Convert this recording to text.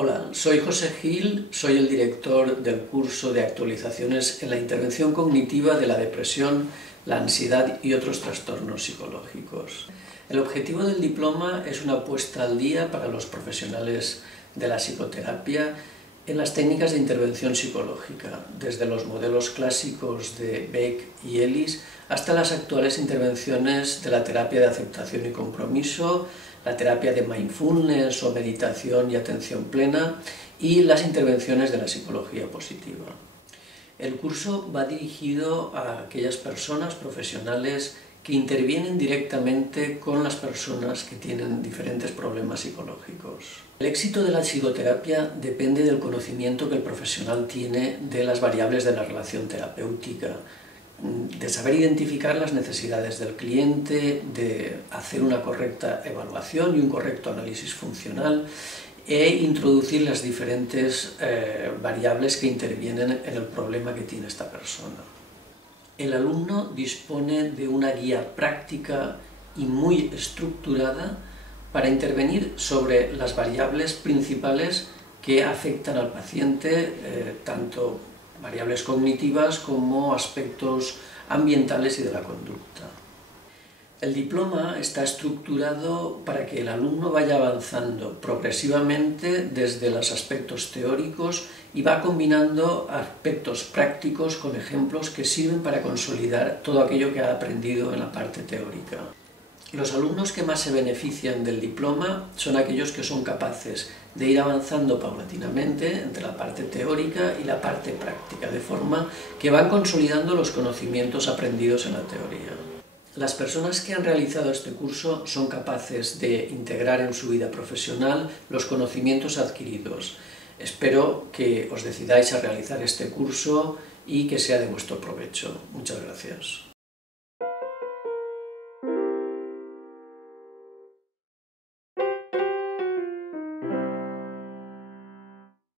Hola, soy José Gil, soy el director del curso de actualizaciones en la intervención cognitiva de la depresión, la ansiedad y otros trastornos psicológicos. El objetivo del diploma es una puesta al día para los profesionales de la psicoterapia en las técnicas de intervención psicológica, desde los modelos clásicos de Beck y Ellis hasta las actuales intervenciones de la terapia de aceptación y compromiso, la terapia de mindfulness o meditación y atención plena y las intervenciones de la psicología positiva. El curso va dirigido a aquellas personas profesionales que intervienen directamente con las personas que tienen diferentes problemas psicológicos. El éxito de la psicoterapia depende del conocimiento que el profesional tiene de las variables de la relación terapéutica, de saber identificar las necesidades del cliente, de hacer una correcta evaluación y un correcto análisis funcional e introducir las diferentes variables que intervienen en el problema que tiene esta persona. El alumno dispone de una guía práctica y muy estructurada para intervenir sobre las variables principales que afectan al paciente, tanto variables cognitivas como aspectos ambientales y de la conducta. El diploma está estructurado para que el alumno vaya avanzando progresivamente desde los aspectos teóricos y va combinando aspectos prácticos con ejemplos que sirven para consolidar todo aquello que ha aprendido en la parte teórica. Los alumnos que más se benefician del diploma son aquellos que son capaces de ir avanzando paulatinamente entre la parte teórica y la parte práctica, de forma que van consolidando los conocimientos aprendidos en la teoría. Las personas que han realizado este curso son capaces de integrar en su vida profesional los conocimientos adquiridos. Espero que os decidáis a realizar este curso y que sea de vuestro provecho. Muchas gracias.